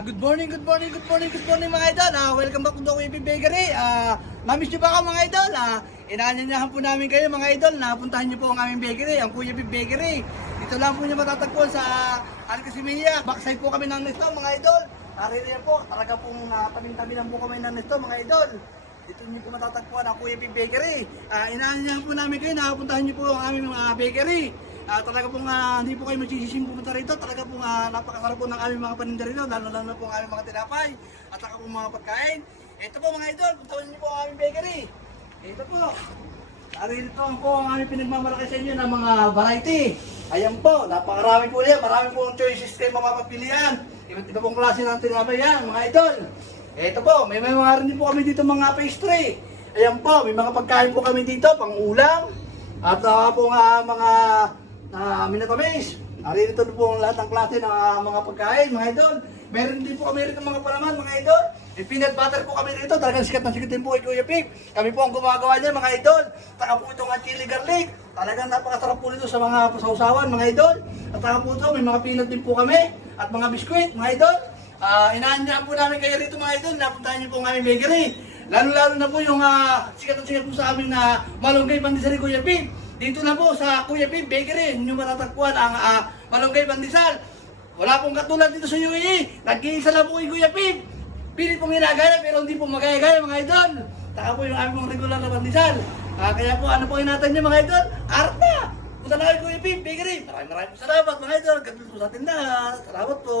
Good morning mga idol. Welcome back to the Kuya Pig Bakery. Namiss nyo ba ako mga idol? Inaanyayahan po namin kayo mga idol na puntahan nyo po ang aming bakery, ang Kuya Pig Bakery. Dito lang po nyo matatagpuan sa Alcasimeya. Backside po kami ng Nesto mga idol. Naririyan po, talaga pong tabing-tabi lang po kami ng Nesto mga idol. Dito nyo po matatagpuan ang Kuya Pig Bakery. Inaanyayahan po namin kayo na puntahan nyo po ang aming bakery. Talaga pong hindi po kayo magsisising pumunta rito. Talaga pong napakasarap po ng aming mga paninda rito, lalo po ang aming mga tinapay at saka pong mga pagkain. Ito po mga idol, puntahan niyo po ang aming bakery. Ito po. Narito po ang aming pinagmamalaki sa inyo ng mga variety. Ayan po, napakarami po yan. Marami po ang choices kayo mapapapilian. Iba't iba pong klase ng tinapay yan mga idol. Ito po, may mga rin po kami dito mga pastry. Ayan po, may mga pagkain po kami dito, pang ulam. At po mga minatamis. Narito po ang lahat ng klase ng mga pagkain, mga idol. Meron din po kami rito mga palaman, mga idol. May peanut butter po kami rito. Talagang sikat na sikat din po kay Kuya Pig. Kami po ang gumagawa niya, mga idol. Taka po itong chili garlic. Talagang napakasarap po nito sa mga pasawsawan, mga idol. At taka po ito, may mga peanut din po kami. At mga biskwit, mga idol. Inaanyahan po namin kayo rito, mga idol. Napuntahan niyo po ang aming bakery. Lalo-lalo na po yung sikat na sikat po sa amin na malunggay pandesal ni Kuya Pig. Dito na po sa Kuya Pig Bakery, nyo matatagpuan ang malunggay pandesal. Wala pong katulad dito sa UAE. Nag-iisa lang po kay Kuya Pig. Pilit pong ginagaya pero hindi po magaya-gaya mga idol. Taka po yung aming regular na pandesal. Kaya po ano po inatan nyo mga idol? Arta! Punta na kayo Kuya Pig Bakery. Maraming salamat mga idol. God bless po sa atin lahat. Salamat po.